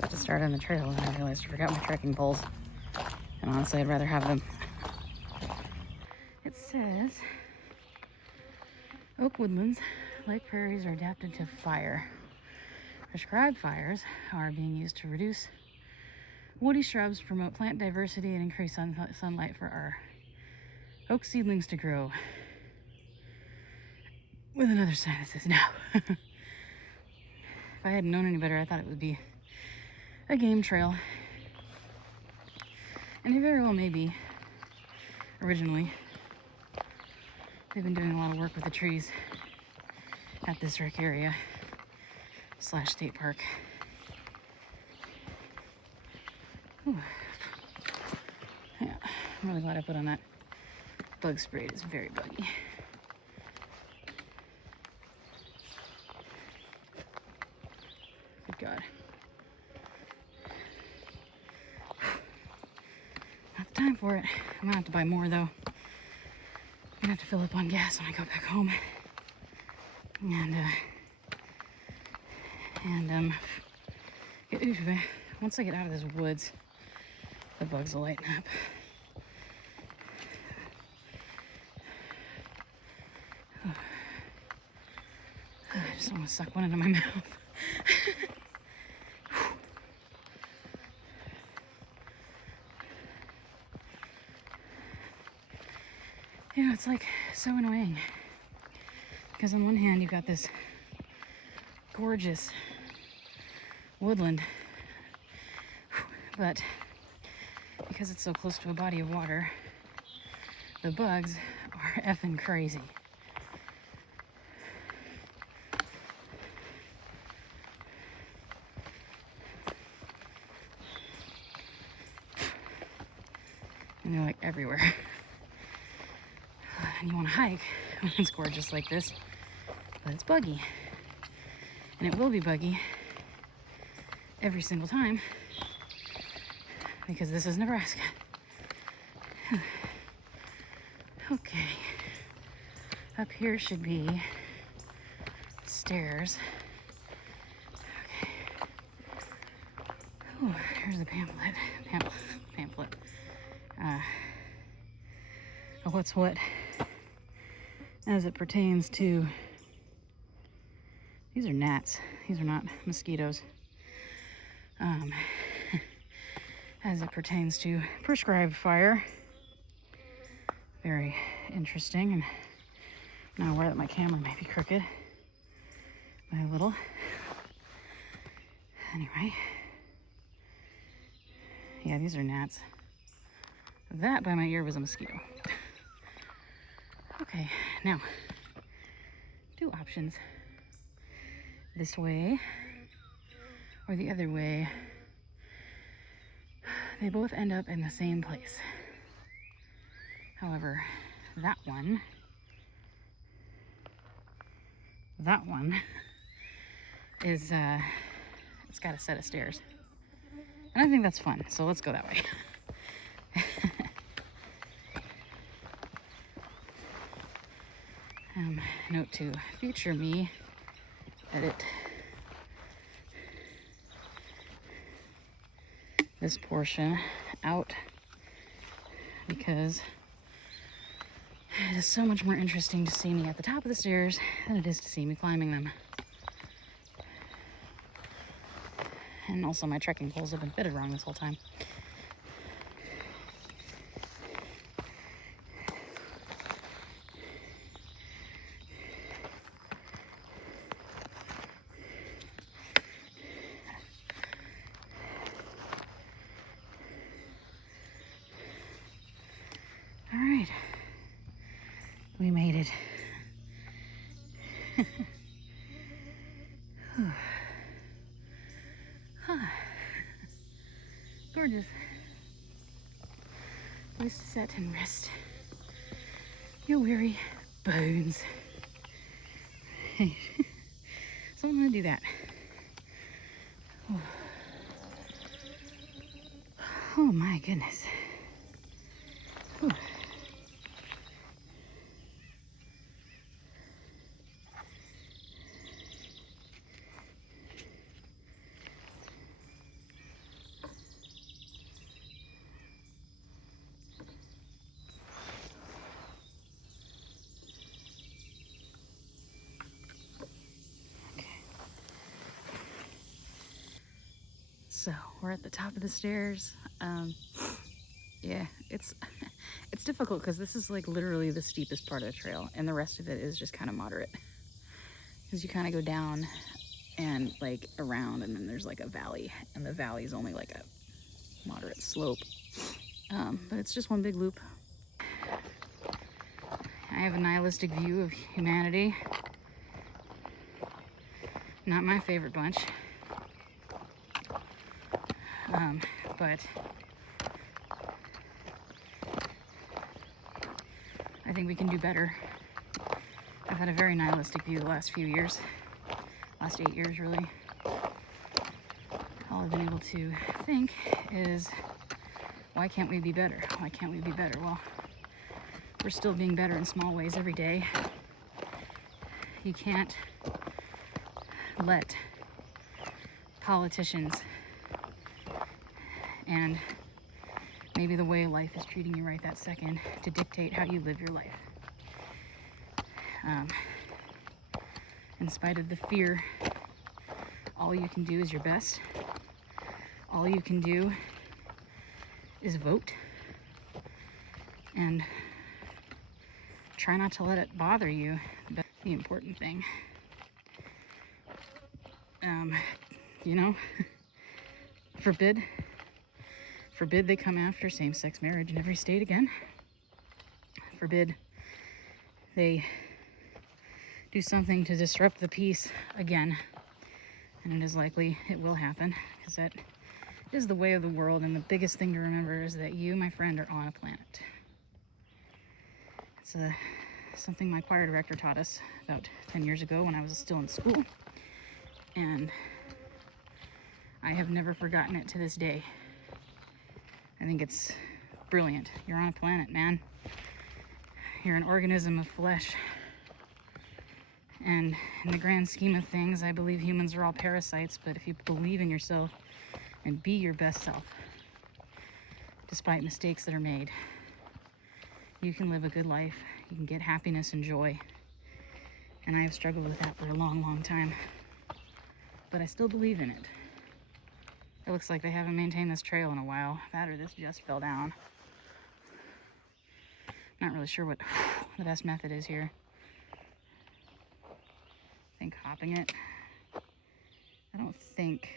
About to start on the trail and I realized I forgot my trekking poles. And honestly, I'd rather have them. It says, oak woodlands, like prairies, are adapted to fire. Prescribed fires are being used to reduce woody shrubs, promote plant diversity, and increase sunlight for our oak seedlings to grow. With another sign that says no. If I hadn't known any better, I thought it would be a game trail. And it very well may be. Originally, they've been doing a lot of work with the trees at this rec area / state park. Ooh. Yeah, I'm really glad I put on that bug spray. It's very buggy. Good God. Not the time for it. I'm gonna have to buy more though. I'm gonna have to fill up on gas when I go back home. Once I get out of this woods, the bugs will lighten up. I just want to suck one into my mouth. You know, it's like so annoying. Because on one hand, you've got this gorgeous woodland, but because it's so close to a body of water, the bugs are effing crazy. And they're like everywhere. And you want to hike when it's gorgeous like this, but it's buggy. And it will be buggy every single time because this is Nebraska. Okay. Up here should be stairs. Okay. Oh, here's the pamphlet. Pamphlet. What's what as it pertains to, these are gnats, these are not mosquitoes, as it pertains to prescribed fire. Very interesting. And I'm not aware that my camera may be crooked by a little. Anyway, yeah, these are gnats. That by my ear was a mosquito. Okay, now, two options. This way or the other way. They both end up in the same place. However, that one is, it's got a set of stairs. And I think that's fun, so let's go that way. Note to future me, edit this portion out because it is so much more interesting to see me at the top of the stairs than it is to see me climbing them. And also my trekking poles have been fitted wrong this whole time. All right, we made it. Gorgeous. Place to sit and rest your weary bones. So I'm gonna do that. Oh my goodness. Whew. So we're at the top of the stairs. Yeah, it's it's difficult because this is like literally the steepest part of the trail, and the rest of it is just kind of moderate. Because you kind of go down and like around, and then there's like a valley, and the valley is only like a moderate slope. But it's just one big loop. I have a nihilistic view of humanity. Not my favorite bunch. But I think we can do better. I've had a very nihilistic view the last few years, last 8 years really. All I've been able to think is, why can't we be better? Why can't we be better? Well, we're still being better in small ways every day. You can't let politicians and maybe the way life is treating you right that second to dictate how you live your life. In spite of the fear, all you can do is your best. All you can do is vote and try not to let it bother you. That's the important thing. You know, forbid they come after same-sex marriage in every state again. Forbid they do something to disrupt the peace again. And it is likely it will happen, because that is the way of the world. And the biggest thing to remember is that you, my friend, are on a planet. It's something my choir director taught us about 10 years ago when I was still in school. And I have never forgotten it to this day. I think it's brilliant. You're on a planet, man. You're an organism of flesh. And in the grand scheme of things, I believe humans are all parasites, but if you believe in yourself and be your best self, despite mistakes that are made, you can live a good life. You can get happiness and joy. And I have struggled with that for a long, long time. But I still believe in it. It looks like they haven't maintained this trail in a while. That or this just fell down. Not really sure what the best method is here. I think hopping it. I don't think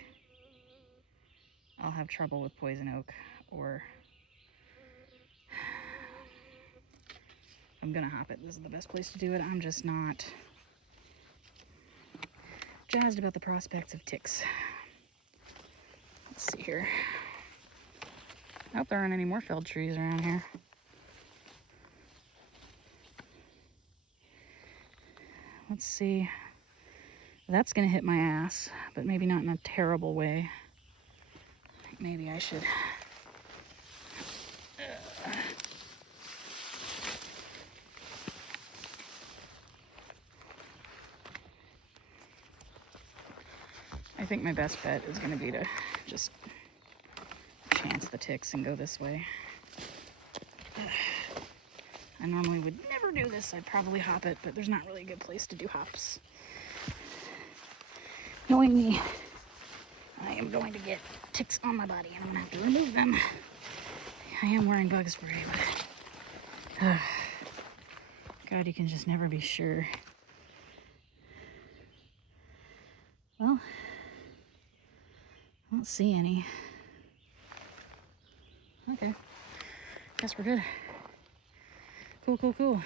I'll have trouble with poison oak, or I'm gonna hop it. This is the best place to do it. I'm just not jazzed about the prospects of ticks. Let's see here. I hope there aren't any more felled trees around here. Let's see. That's gonna hit my ass, but maybe not in a terrible way. Maybe I should. I think my best bet is gonna be to just chance the ticks and go this way. I normally would never do this. I'd probably hop it, but there's not really a good place to do hops. Knowing me, I am going to get ticks on my body and I'm gonna have to remove them. I am wearing bug spray, but God, you can just never be sure. Well, I don't see any. Okay, guess we're good. Cool.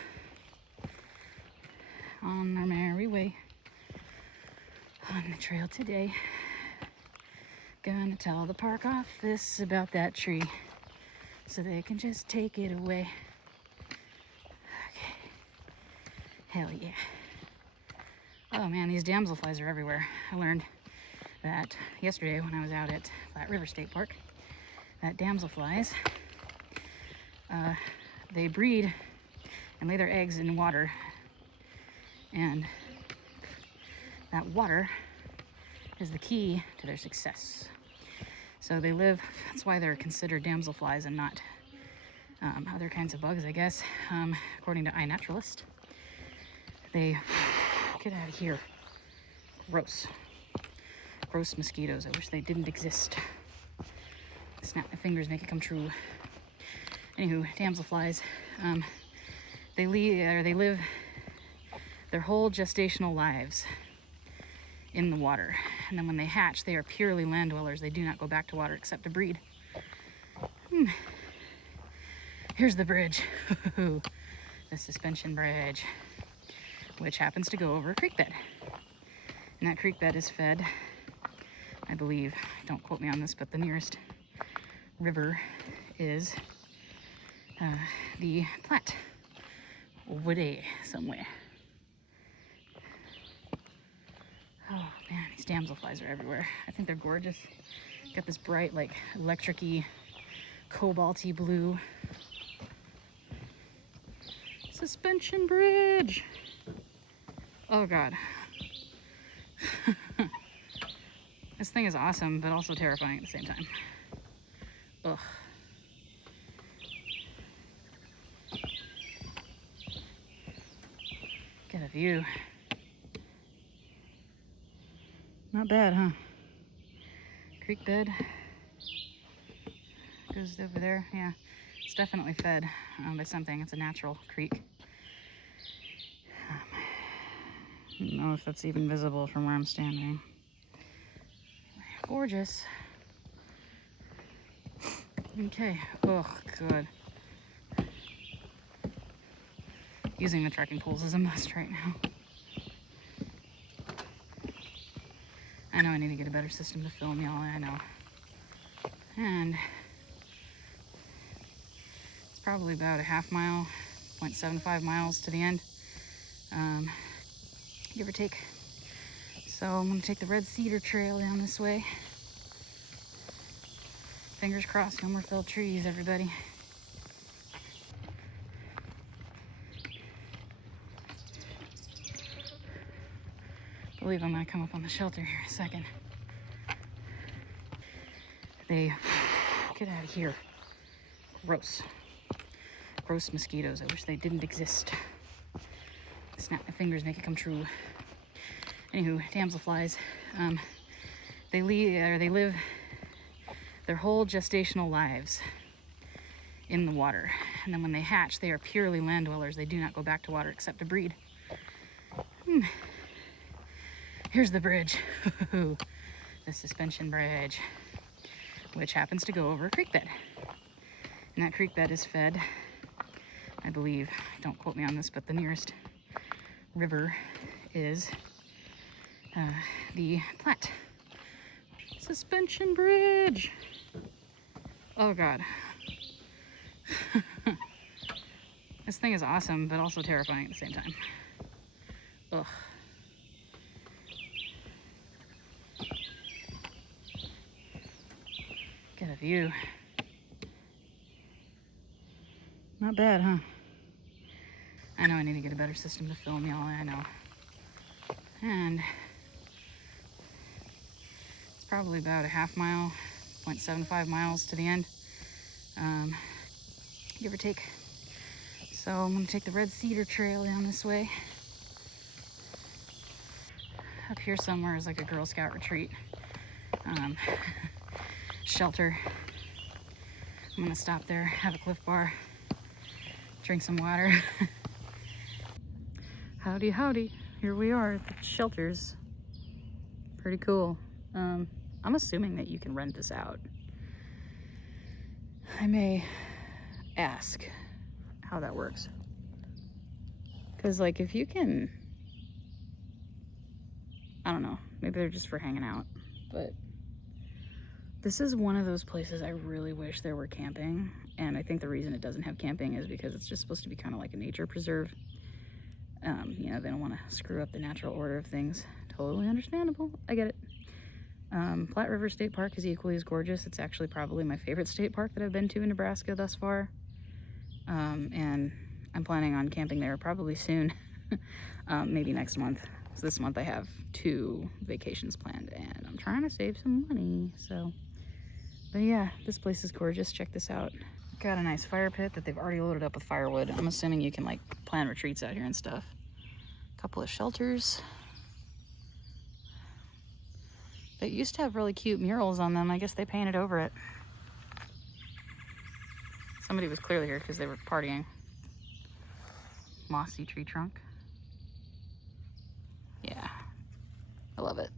On our merry way. On the trail today. Gonna tell the park office about that tree so they can just take it away. Okay. Hell yeah. Oh man, these damselflies are everywhere. I learned that yesterday when I was out at Flat River State Park, that damselflies, they breed and lay their eggs in water, and that water is the key to their success. So they live, that's why they're considered damselflies and not other kinds of bugs, I guess. According to iNaturalist, they, get out of here, gross mosquitoes. I wish they didn't exist. Snap my fingers, make it come true. Anywho, damselflies, they live their whole gestational lives in the water. And then when they hatch, they are purely land dwellers. They do not go back to water except to breed. Here's the bridge. The suspension bridge, which happens to go over a creek bed. And that creek bed is fed, I believe, don't quote me on this, but the nearest river is the Platte, Woody somewhere. Oh man, these damselflies are everywhere. I think they're gorgeous. Got this bright, like electric-y, cobalty blue. Suspension bridge. Oh God. This thing is awesome, but also terrifying at the same time. Ugh. Get a view. Not bad, huh? Creek bed. Goes over there. Yeah, it's definitely fed by something. It's a natural creek. I don't know if that's even visible from where I'm standing. Gorgeous. Okay. Oh, good. Using the trekking poles is a must right now. I know I need to get a better system to film y'all, I know. And it's probably about a half mile, 0.75 miles to the end, give or take. So I'm gonna take the Red Cedar Trail down this way. Fingers crossed, no more felled trees, everybody. I believe I'm gonna come up on the shelter here in a second. They get out of here. Gross. Gross mosquitoes. I wish they didn't exist. Snap my fingers, make it come true. Anywho, damselflies, they live their whole gestational lives in the water. And then when they hatch, they are purely land dwellers. They do not go back to water except to breed. Here's the bridge. The suspension bridge, which happens to go over a creek bed. And that creek bed is fed, I believe, don't quote me on this, but the nearest river is the Platte. Suspension bridge. Oh God. This thing is awesome, but also terrifying at the same time. Ugh. Get a view. Not bad, huh? I know I need to get a better system to film y'all, I know. And it's probably about a half mile, 0.75 miles to the end, give or take. So I'm gonna take the Red Cedar Trail down this way. Up here somewhere is like a Girl Scout retreat. Shelter. I'm gonna stop there, have a Cliff Bar, drink some water. Howdy, howdy. Here we are at the shelters. Pretty cool. I'm assuming that you can rent this out. I may ask how that works. Because, like, if you can, I don't know, maybe they're just for hanging out, but this is one of those places I really wish there were camping. And I think the reason it doesn't have camping is because it's just supposed to be kind of like a nature preserve. You know, they don't want to screw up the natural order of things. Totally understandable. I get it. Platte River State Park is equally as gorgeous. It's actually probably my favorite state park that I've been to in Nebraska thus far. And I'm planning on camping there probably soon. Maybe next month. So this month I have 2 vacations planned and I'm trying to save some money. So, but yeah, this place is gorgeous. Check this out. Got a nice fire pit that they've already loaded up with firewood. I'm assuming you can like plan retreats out here and stuff. A couple of shelters. They used to have really cute murals on them. I guess they painted over it. Somebody was clearly here because they were partying. Mossy tree trunk. Yeah, I love it.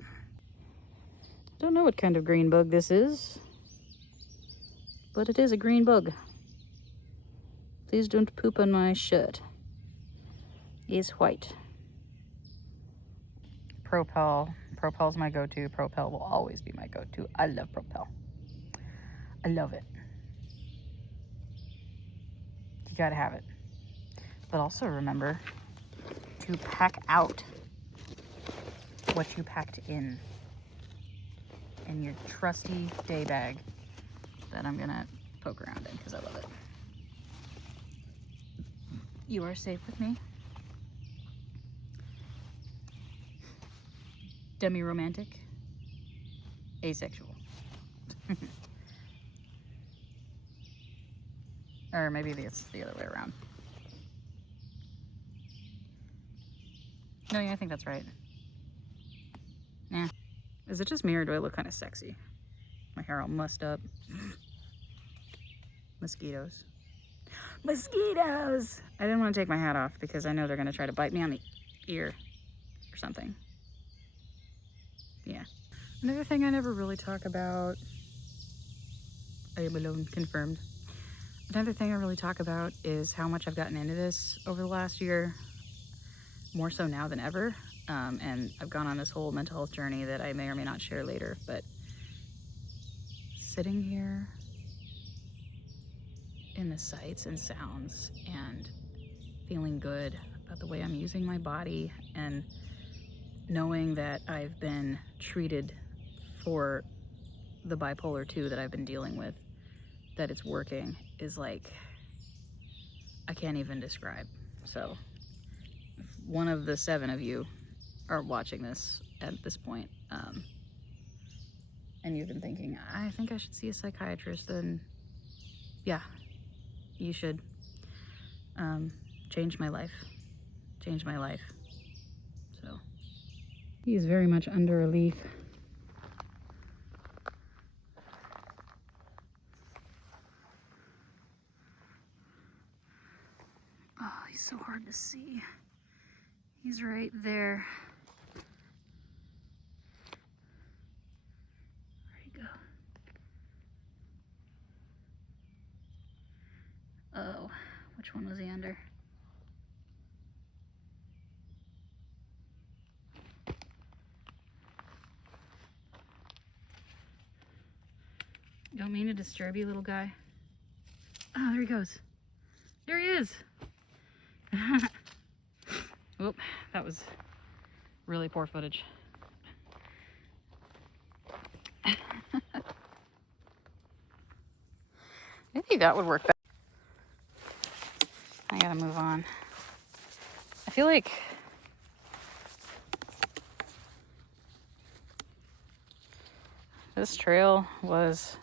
Don't know what kind of green bug this is, but it is a green bug. Please don't poop on my shirt. It's white. Propel. Propel's my go-to. Propel will always be my go-to. I love Propel. I love it. You gotta have it. But also remember to pack out what you packed in your trusty day bag that I'm gonna poke around in because I love it. You are safe with me. Demi-romantic, asexual. Or maybe it's the other way around. No, yeah, I think that's right. Nah. Is it just me or do I look kind of sexy? My hair all mussed up. Mosquitoes. Mosquitoes! I didn't want to take my hat off because I know they're going to try to bite me on the ear or something. Yeah. Another thing I never really talk about, I am alone, confirmed. Another thing I really talk about is how much I've gotten into this over the last year, more so now than ever. And I've gone on this whole mental health journey that I may or may not share later, but sitting here in the sights and sounds and feeling good about the way I'm using my body and knowing that I've been treated for the bipolar 2 that I've been dealing with, that it's working, is like, I can't even describe. So if one of the 7 of you are watching this at this point, and you've been thinking, I think I should see a psychiatrist, then yeah, you should. Change my life. Change my life. So he is very much under a leaf. Oh, he's so hard to see. He's right there. Where'd he go? Oh, which one was he under? Don't mean to disturb you, little guy. Oh, there he goes. There he is. Whoop, that was really poor footage. Maybe that would work better. I gotta move on. I feel like this trail was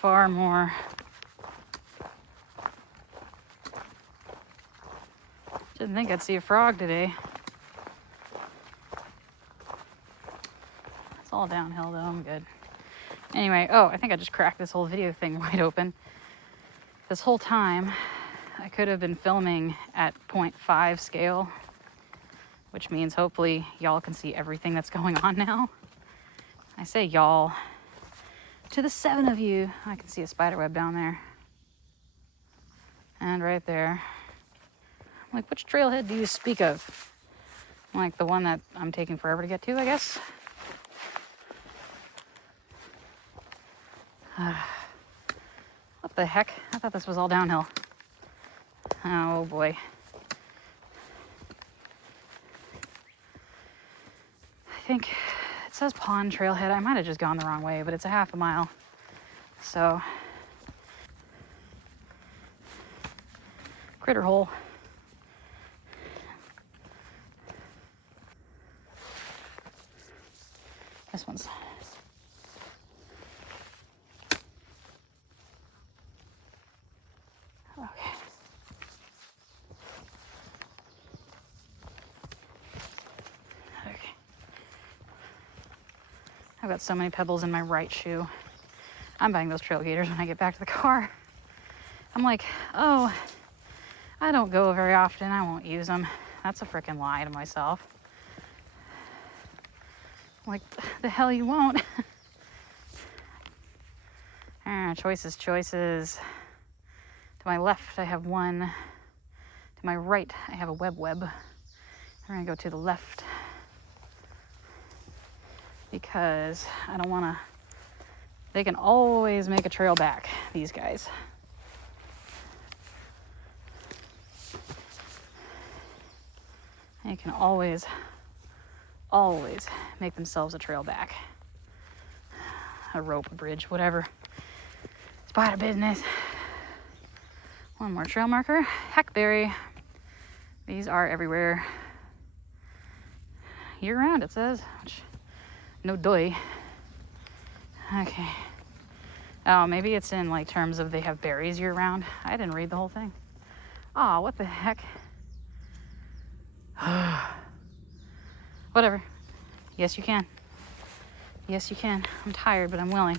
far more didn't think I'd see a frog today. It's all downhill though, I'm good. Anyway, oh, I think I just cracked this whole video thing wide open. This whole time, I could have been filming at 0.5 scale, which means hopefully y'all can see everything that's going on now. I say y'all. To the 7 of you, I can see a spider web down there. And right there. I'm like, which trailhead do you speak of? Like the one that I'm taking forever to get to, I guess. What the heck? I thought this was all downhill. Oh boy. I think it says pond trailhead. I might have just gone the wrong way, but it's a half a mile. So, critter hole. This one's okay. Okay. I've got so many pebbles in my right shoe. I'm buying those trail gaiters when I get back to the car. I'm like, oh, I don't go very often. I won't use them. That's a freaking lie to myself. I'm like, the hell you won't. Choices. To my left, I have one. To my right, I have a web. We're gonna go to the left because I don't wanna, they can always make a trail back, these guys. They can always make themselves a trail back. A rope, a bridge, whatever. Spider business. One more trail marker. Hackberry. These are everywhere. Year round, it says. Which, no doy. Okay. Oh, maybe it's in like terms of they have berries year round. I didn't read the whole thing. Aw, what the heck? Whatever. Yes, you can. Yes, you can. I'm tired, but I'm willing.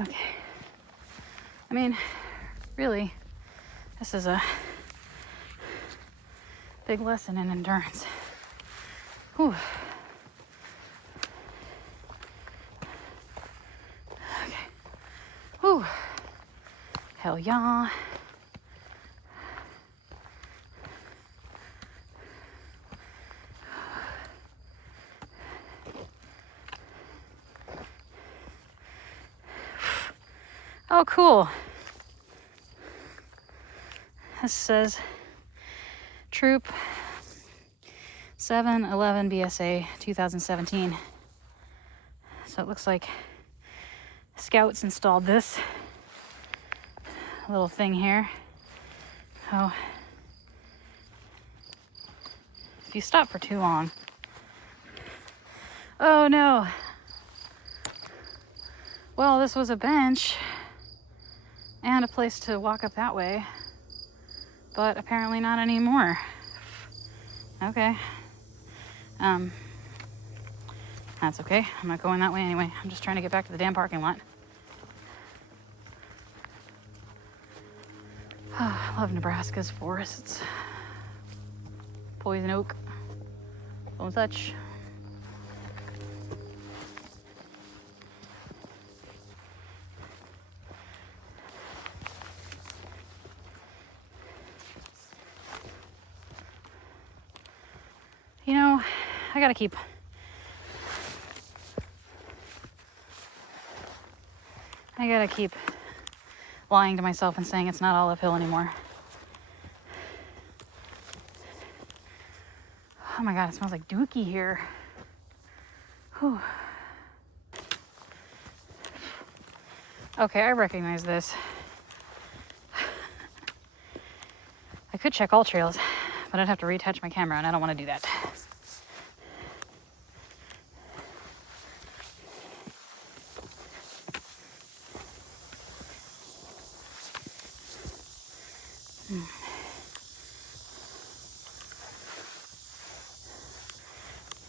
Okay. I mean, really, this is a big lesson in endurance. Whew. Okay. Whew. Hell yeah. Oh, cool. This says Troop 711 BSA 2017. So it looks like Scouts installed this little thing here. Oh, if you stop for too long. Oh no. Well, this was a bench and a place to walk up that way, but apparently not anymore. Okay. That's okay. I'm not going that way anyway. I'm just trying to get back to the damn parking lot. I love Nebraska's forests. Poison oak. Don't touch. You know, I gotta keep lying to myself and saying it's not all uphill anymore. Oh my god, it smells like dookie here. Whew. Okay, I recognize this. I could check all trails, but I'd have to retouch my camera, and I don't want to do that.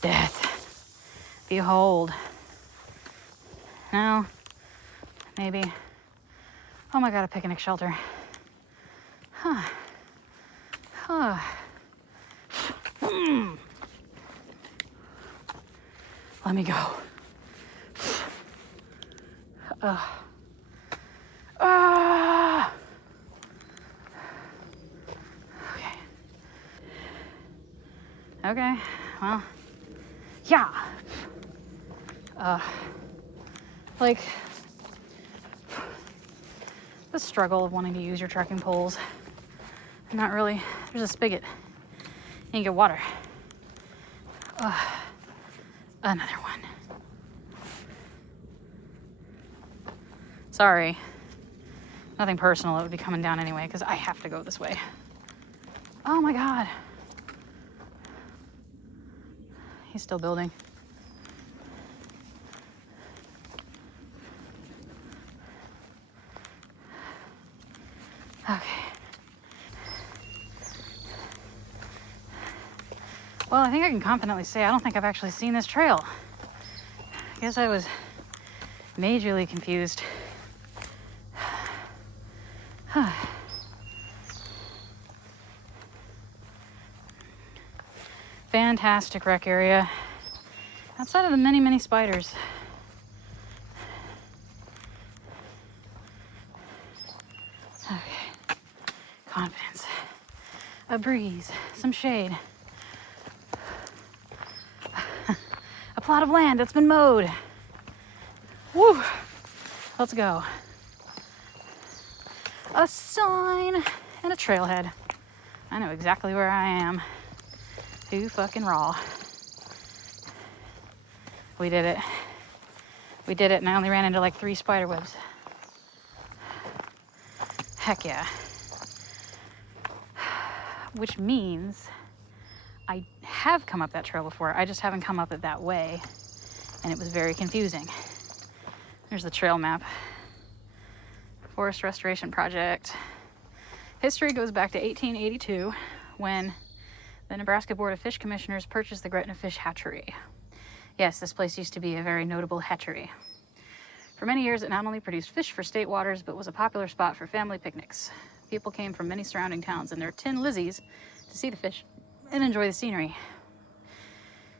Death. Behold. No. Maybe. Oh my god, a picnic shelter. Huh. Huh. Let me go. Okay, well, yeah. Like, the struggle of wanting to use your trekking poles. Not really. There's a spigot. And you get water. Another one. Sorry. Nothing personal. It would be coming down anyway, because I have to go this way. Oh my god. He's still building. Okay. Well, I think I can confidently say I don't think I've actually seen this trail. I guess I was majorly confused. Fantastic rec area. Outside of the many, many spiders. Okay. Confidence. A breeze. Some shade. A plot of land that's been mowed. Woo! Let's go. A sign and a trailhead. I know exactly where I am. Too fucking raw. We did it. We did it, and I only ran into like 3 spider webs. Heck yeah. Which means I have come up that trail before. I just haven't come up it that way, and it was very confusing. There's the trail map. Forest Restoration Project. History goes back to 1882 when the Nebraska Board of Fish Commissioners purchased the Gretna Fish Hatchery. Yes, this place used to be a very notable hatchery. For many years, it not only produced fish for state waters, but was a popular spot for family picnics. People came from many surrounding towns in their tin Lizzies to see the fish and enjoy the scenery.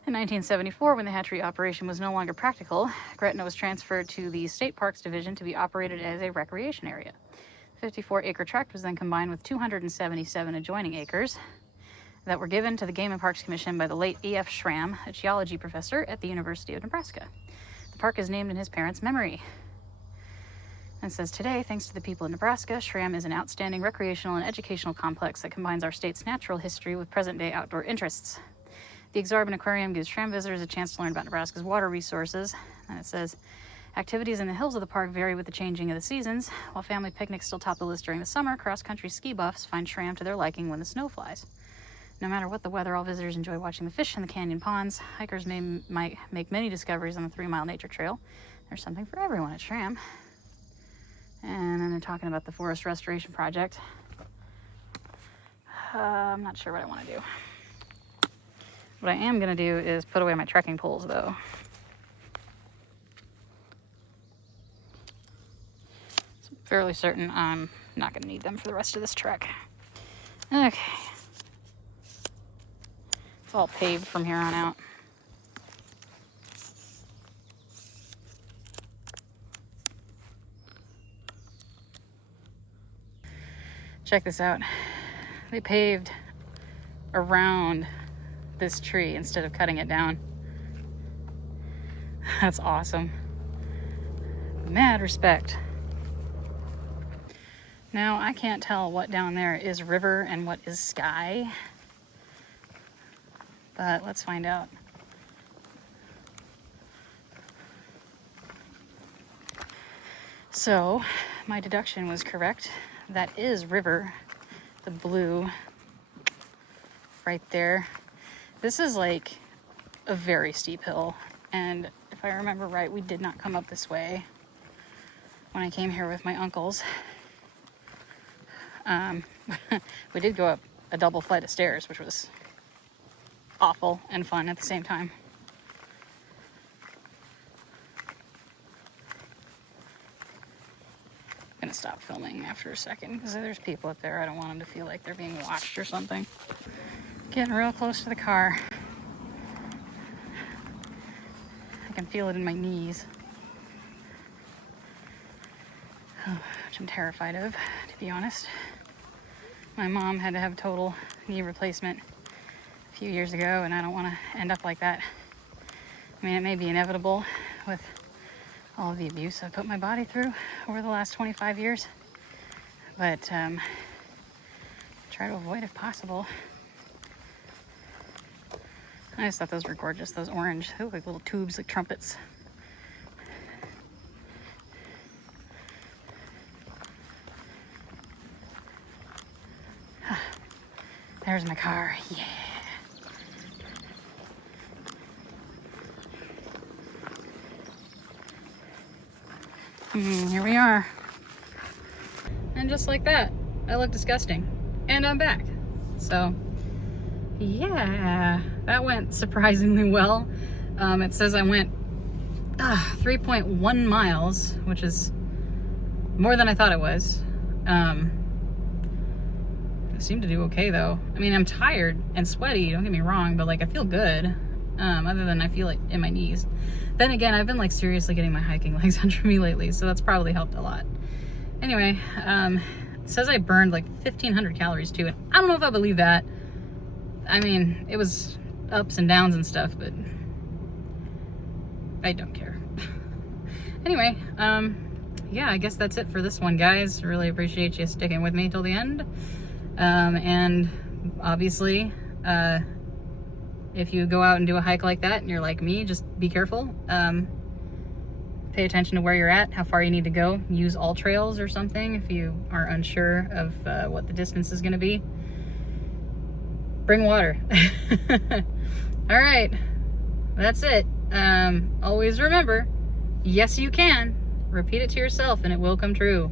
In 1974, when the hatchery operation was no longer practical, Gretna was transferred to the State Parks Division to be operated as a recreation area. The 54-acre tract was then combined with 277 adjoining acres that were given to the Game and Parks Commission by the late E.F. Schramm, a geology professor at the University of Nebraska. The park is named in his parents' memory. And says, today, thanks to the people of Nebraska, Schramm is an outstanding recreational and educational complex that combines our state's natural history with present-day outdoor interests. The Exarban Aquarium gives Schramm visitors a chance to learn about Nebraska's water resources. And it says, activities in the hills of the park vary with the changing of the seasons. While family picnics still top the list during the summer, cross-country ski buffs find Schramm to their liking when the snow flies. No matter what the weather, all visitors enjoy watching the fish in the canyon ponds. Hikers might make many discoveries on the 3-mile nature trail. There's something for everyone at Schramm. And then they're talking about the Forest Restoration Project. I'm not sure what I want to do. What I am going to do is put away my trekking poles, though. So I'm fairly certain I'm not going to need them for the rest of this trek. Okay. It's all paved from here on out. Check this out. They paved around this tree instead of cutting it down. That's awesome. Mad respect. Now, I can't tell what down there is river and what is sky, but let's find out. So, my deduction was correct. That is river, the blue right there. This is like a very steep hill, and if I remember right, we did not come up this way when I came here with my uncles. We did go up a double flight of stairs, which was awful and fun at the same time. I'm gonna stop filming after a second because there's people up there. I don't want them to feel like they're being watched or something. Getting real close to the car. I can feel it in my knees. Which I'm terrified of, to be honest. My mom had to have a total knee replacement a few years ago, and I don't want to end up like that. I mean, it may be inevitable with all of the abuse I've put my body through over the last 25 years, but try to avoid if possible. I just thought those were gorgeous, those orange. They look like little tubes, like trumpets. There's my car, yeah. Here we are. And just like that, I look disgusting. And I'm back. So, yeah, that went surprisingly well. It says I went 3.1 miles, which is more than I thought it was. I seem to do okay though. I mean, I'm tired and sweaty, don't get me wrong, but like I feel good. Other than I feel like in my knees. Then again, I've been like seriously getting my hiking legs under me lately, so that's probably helped a lot. Anyway, it says I burned like 1,500 calories too, and I don't know if I believe that. I mean, it was ups and downs and stuff, but I don't care. Anyway, yeah, I guess that's it for this one, guys. Really appreciate you sticking with me till the end. And obviously, if you go out and do a hike like that and you're like me, just be careful. Pay attention to where you're at, how far you need to go. Use all trails or something if you are unsure of what the distance is going to be. Bring water. All right, that's it. Always remember, yes, you can. Repeat it to yourself and it will come true.